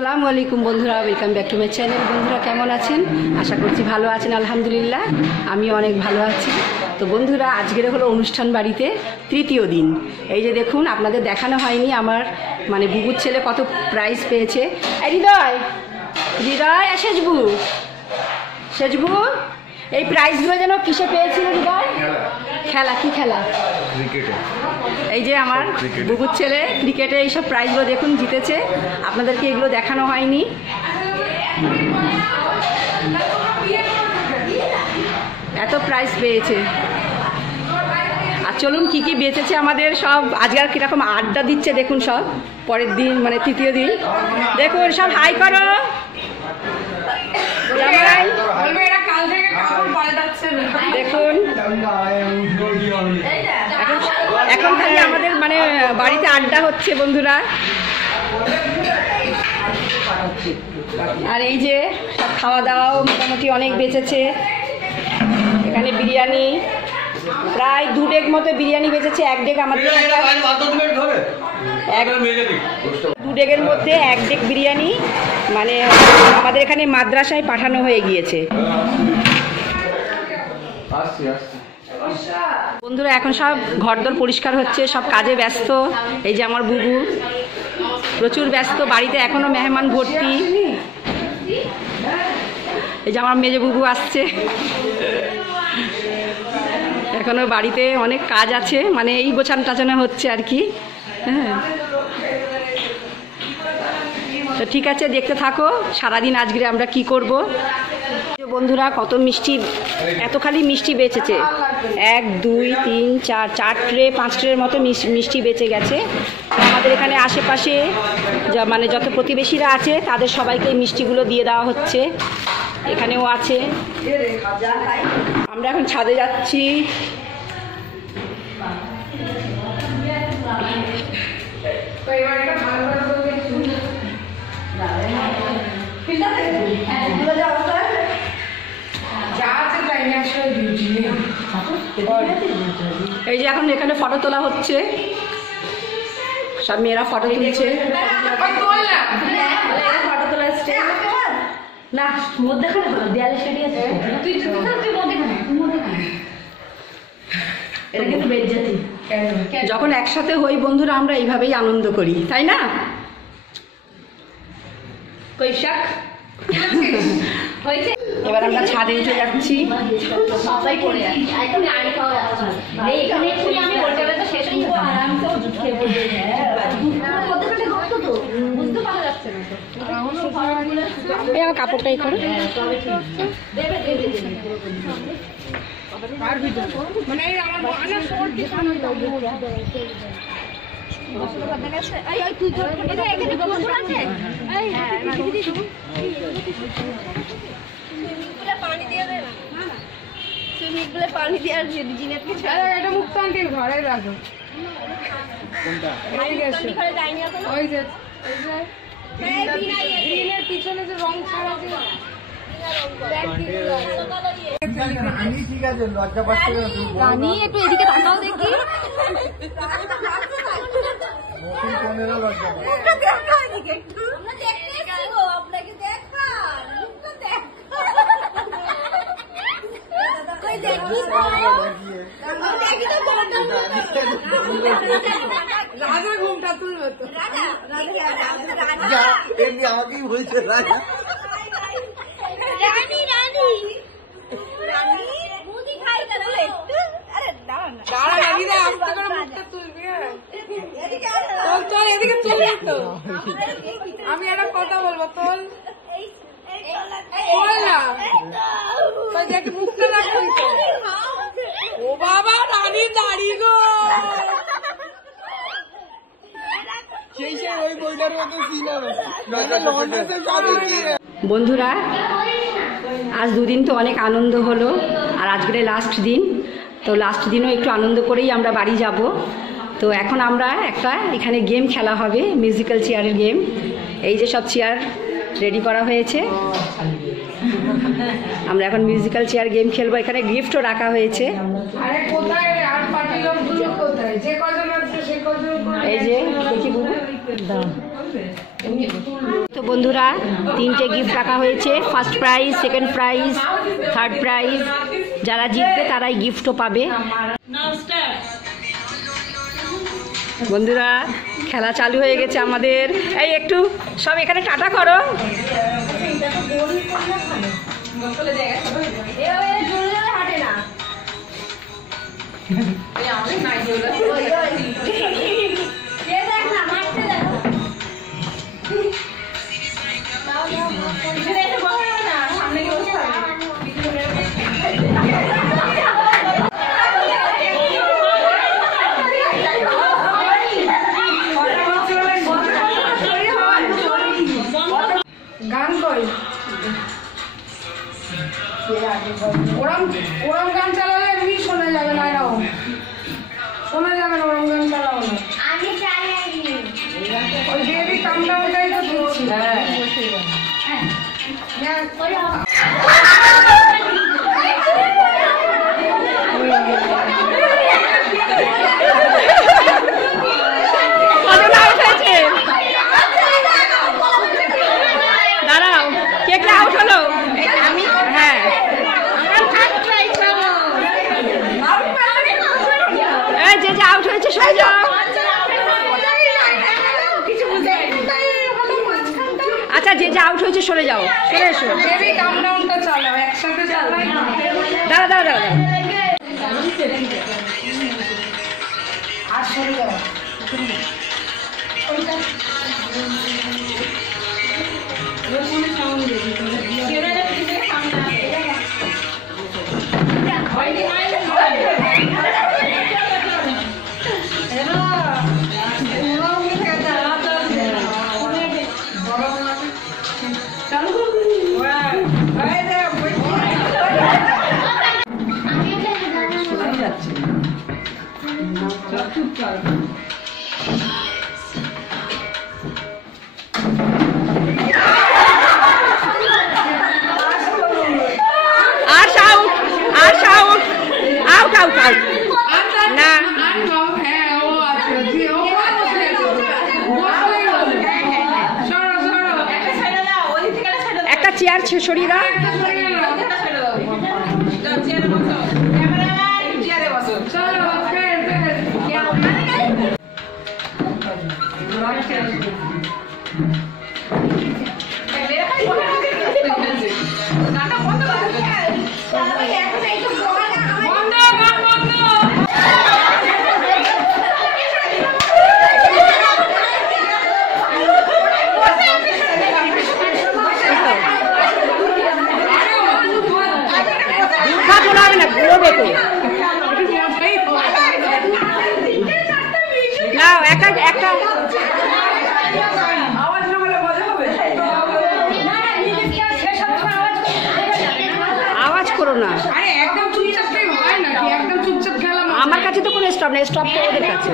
আসসালামু আলাইকুম বন্ধুরা, welcome back to my channel. বন্ধুরা কেমন আছেন? আশা করছি ভালো আছেন। আলহামদুলিল্লাহ আমি অনেক ভালো আছি। তো বন্ধুরা আজকের হলো অনুষ্ঠান বাড়িতে তৃতীয় দিন। এই যে দেখুন, আপনাদের দেখানো হয়নি আমার মানে বুবুর ছেলে কত প্রাইজ পেয়েছে। হৃদয় হৃদয় সেজবু এই প্রাইজগুলো যেন কিসে পেয়েছিল হৃদয়? খেলা, কি খেলা? ক্রিকেটে। এই যে আমার বুবুর ছেলে ক্রিকেটে এইসব প্রাইজগুলো দেখুন জিতেছে। আপনাদেরকে এগুলো দেখানো হয়নি। এত প্রাইজ পেয়েছে। আর চলুন কি কি বেঁচেছে আমাদের সব আজকাল কিরকম আড্ডা দিচ্ছে দেখুন। সব পরের দিন মানে তৃতীয় দিন দেখুন, সব হাই করো। দেখুন এখন খালি আমাদের মানে বাড়িতে আড্ডা হচ্ছে বন্ধুরা। আর এই যে সব খাওয়া দাওয়াও মোটামুটি অনেক বেঁচেছে। এখানে বিরিয়ানি প্রায় 2 ডেক মতো বিরিয়ানি বেঁচেছে। 1 ডেক আমাদের 2 ডেকের মধ্যে 1 ডেক বিরিয়ানি মানে আমাদের এখানে মাদ্রাসায় পাঠানো হয়ে গিয়েছে। বন্ধুরা এখন সব ঘরদোর পরিষ্কার হচ্ছে, সব কাজে ব্যস্ত। এই যে আমার বুবু প্রচুর ব্যস্ত, বাড়িতে এখনো মেহমান ভর্তি। এই যে আমার মেজে বুবু আসছে। এখনো বাড়িতে অনেক কাজ আছে, মানে এই গোছানো টাছানো হচ্ছে আর কি। হ্যাঁ, তো ঠিক আছে, দেখতে থাকো সারাদিন আজকে আমরা কি করব। বন্ধুরা কত মিষ্টি, এত খালি মিষ্টি বেঁচেছে। 1 2 3 4 ট্রে 5 ট্রের মতো মিষ্টি বেঁচে গেছে। আমাদের এখানে আশেপাশে মানে যত প্রতিবেশীরা আছে তাদের সবাইকে মিষ্টিগুলো দিয়ে দেওয়া হচ্ছে। এখানেও আছে। আমরা এখন ছাদে যাচ্ছি। এই যে এখন এখানে ফটো তোলা হচ্ছে, সব মেয়েরা ফটো তুলছে। ফটো তোলা আসছে না মধ্যে দেয়ালে সেটি আছে। যখন একসাথে হই বন্ধুরা আমরা এইভাবেই আনন্দ করি, তাই না? কৈশাখ এবার আমরা ছাদে উঠে যাচ্ছি। কাপড়টাই করো। পানি দিয়ে এটা মুক্ত আন্টির ঘরে রাখো। পিছনে যে রং ছাড়া ঠিক আছে, লজ্জা পাচ্ছে রানী, একটু এদিকে তাকাও দেখি। রাজা ঘুমটা তুলবে তো, আমাকেই বলছে রাজা। আমি একটা কথা বলবো, তোল মুখটা লাগবে। ও বাবা, রানী দাঁড়ি গো। বন্ধুরা আজ 2 দিন তো অনেক আনন্দ হলো, আর আজকের লাস্ট দিন। তো লাস্ট দিনও একটু আনন্দ করেই আমরা বাড়ি যাব। তো এখন আমরা একটা এখানে গেম খেলা হবে, মিউজিক্যাল চেয়ারের গেম। এই যে সব চেয়ার রেডি করা হয়েছে। আমরা এখন মিউজিক্যাল চেয়ার গেম খেলবো। এখানে গিফটও রাখা হয়েছে। এই যে দেখি বুবু, তো বন্ধুরা, 3টে গিফট রাখা হয়েছে, first prize, second prize, third prize. যারা জিতবে তারাই গিফটও পাবে। বন্ধুরা, খেলা চালু হয়ে গেছে আমাদের। এই একটু সব এখানে টাটা করো। গান কই ওরম ওরম গান চালালে এমনি শোনা যাবে না, এরকম শোনা যাবে না, ওরম গান চালাও না। আমি চালাই ওই বেবি কামটা ওটাই তো দিচ্ছি। দাঁড়াও, কে কে আউট হলো? আমি। হ্যাঁ, যে যে আউট হয়েছে সরে যাও। আচ্ছা, যে যে আউট হয়েছে সরে যাও, সরে এসো। বেবি কামডাউনটা চালাও, একসাথে চালাই। দাঁড়া দাঁড়া দাঁড়া, আর সরে যাও। একটা চেয়ার সরিয়ে দাও। আওয়াজ করো না। আমার কাছে তো কোনো স্টপ নেই, স্টপ তো ওদের কাছে।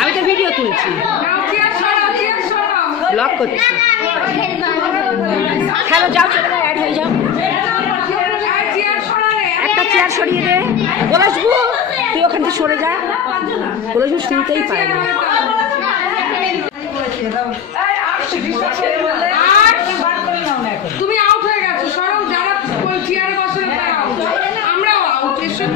আমি তো ভিডিও তুলছি, ব্লগ করছি। খেলো, যাও, চলে যাও, অ্যাড হয়ে যাও। একটা চেয়ার সরিয়ে দে। বলবু তুই ওখান থেকে সরে যা, বলবু শুনতেই পায় না। তুমি আউট হয়ে গেছো, সরব। যারা চেয়ারে বসে তারা আউট, আমরাও আউট। এসব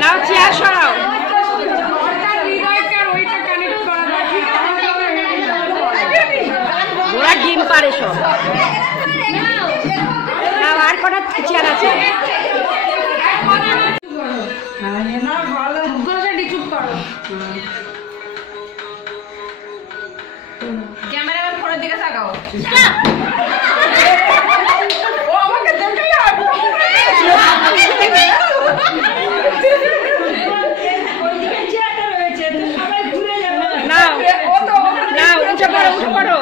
নাও, চেয়ার সরাও। ওরা ডিম পারে সব। নাও, আর কটা চেয়ার আছে? ক্যামেরাম্যান ফোনের দিকে তাকাও। উঠে পড়ো, উঠে পড়ো।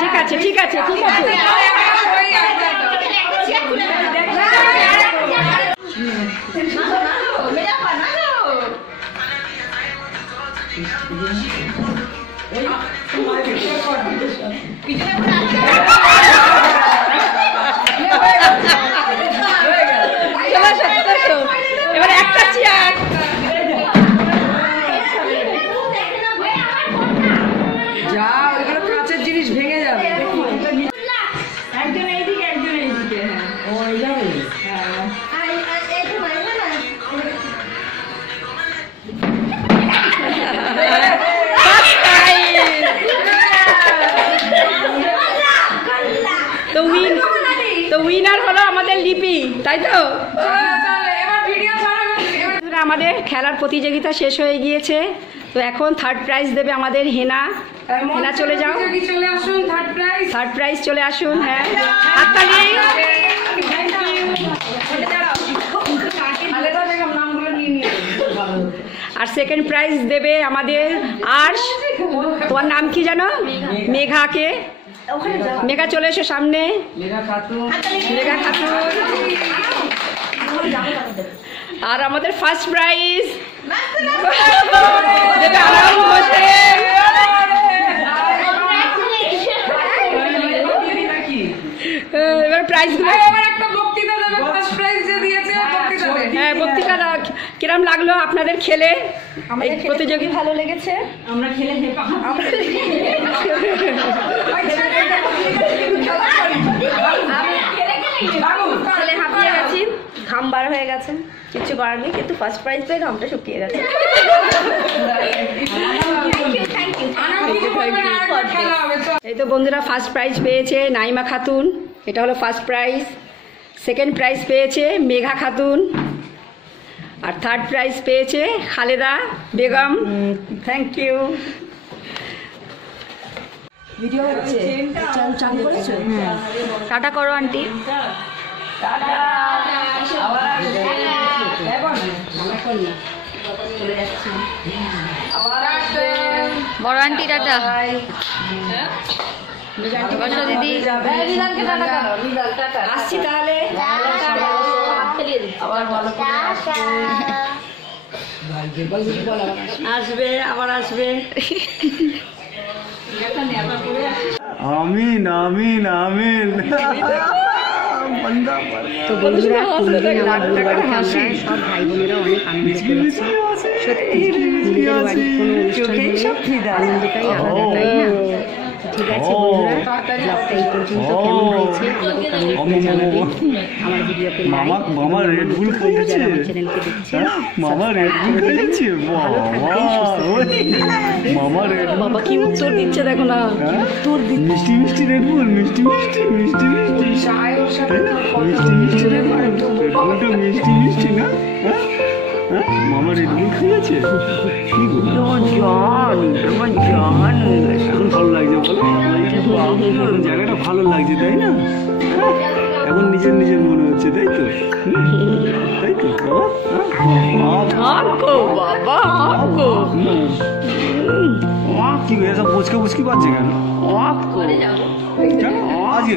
ঠিক আছে, ঠিক আছে, ঠিক আছে। এবার একটা চেয়ার। যা ওইগুলো কাঁচের জিনিস ভেঙে যাবে। একজন এইদিকে একজন এইদিকে। ও এই যাবে। তো উইনার হলো আমাদের লিপি, তাই তো? এবার ভিডিও ছাড়ো। আমাদের খেলার প্রতিযোগিতা শেষ হয়ে গিয়েছে, তো এখন থার্ড প্রাইজ দেবে আমাদের হেনা। হেনা চলে যাও, চলে আসুন। Third prize. থার্ড প্রাইজ চলে আসুন। হ্যাঁ, হাততালি। আর সেকেন্ড প্রাইজ দেবে আমাদের আর্শ। তোমার নাম কি জানো? মেঘাকে। মেঘা চলে এসো সামনে। মেঘা খাতুন। আর আমাদের ফার্স্ট প্রাইজ দেবে আনাউল হোসেন। এবার প্রাইজ এবার একটা বক্তৃতা দেবে। ফার্স্ট প্রাইজ যে দিয়েছে বক্তৃতা দেবে। হ্যাঁ, বক্তৃতা কিরম লাগলো আপনাদের খেলে? এই প্রতিযোগী ভালো লেগেছে? আমরা খেলে খেলে হাঁপিয়ে গেছি, ঘাম বার হয়ে গেছে, কিচ্ছু করার নেই, কিন্তু ফার্স্ট প্রাইজ পেয়ে ঘামটা শুকিয়ে গেছে। এই তো বন্ধুরা, ফার্স্ট প্রাইজ পেয়েছে নাইমা খাতুন, এটা হলো ফার্স্ট প্রাইজ। সেকেন্ড প্রাইজ পেয়েছে মেঘা খাতুন। আর থার্ড প্রাইজ পেয়েছে Khaleda Begum. Thank you. Video হচ্ছে, চালু করেছো? টাটা করো আন্টি। বড় আন্টি টাটা। বসো দিদি। আসছি তাহলে। আসবে, আবার আসবে। আমিন আমিন আমিন। তো বন্ধুরা, কোনদিন আমার বোনের বাড়িতে আমরা সব ভাই বোনেরা অনেক আনন্দ করেছি। সত্যি নিজের বাড়ির কোনো অনুষ্ঠান আনন্দটাই আলাদা, তাই না? ঠিক আছে বন্ধুরা, ব্লগটা এই পর্যন্ত কেমন হয়েছে আমাকে কমেন্ট করে জানাবেন। আমার ভিডিওকে মামা রেড বুল খাইয়েছে। আমার চ্যানেলকে দেখছেন, মামা রেড বুল খাইয়েছে। ভালো থাকবেন, সুস্থ থাকবেন। মামা রেড বুল। বাবা কি উত্তর দিচ্ছে দেখো না, উত্তর দিচ্ছে। মিষ্টি মিষ্টি রেড বুল, মিষ্টি মিষ্টি মিষ্টি মিষ্টি। তাই না? মিষ্টি মিষ্টি রেড বুল। রেড বুলটা মিষ্টি মিষ্টি না? হ্যাঁ? হ্যাঁ? মামা রেড বুল খাইয়েছে। কি গো? এখন ভালো লাগছে বলো? জায়গাটা ভালো লাগছে তাই না? এখন নিজের নিজের মনে হচ্ছে, তাই তো? তাই তো বাবা আপকো কি এসব পুচকে পুচকি পাচ্ছে কেন? আপকো আজকে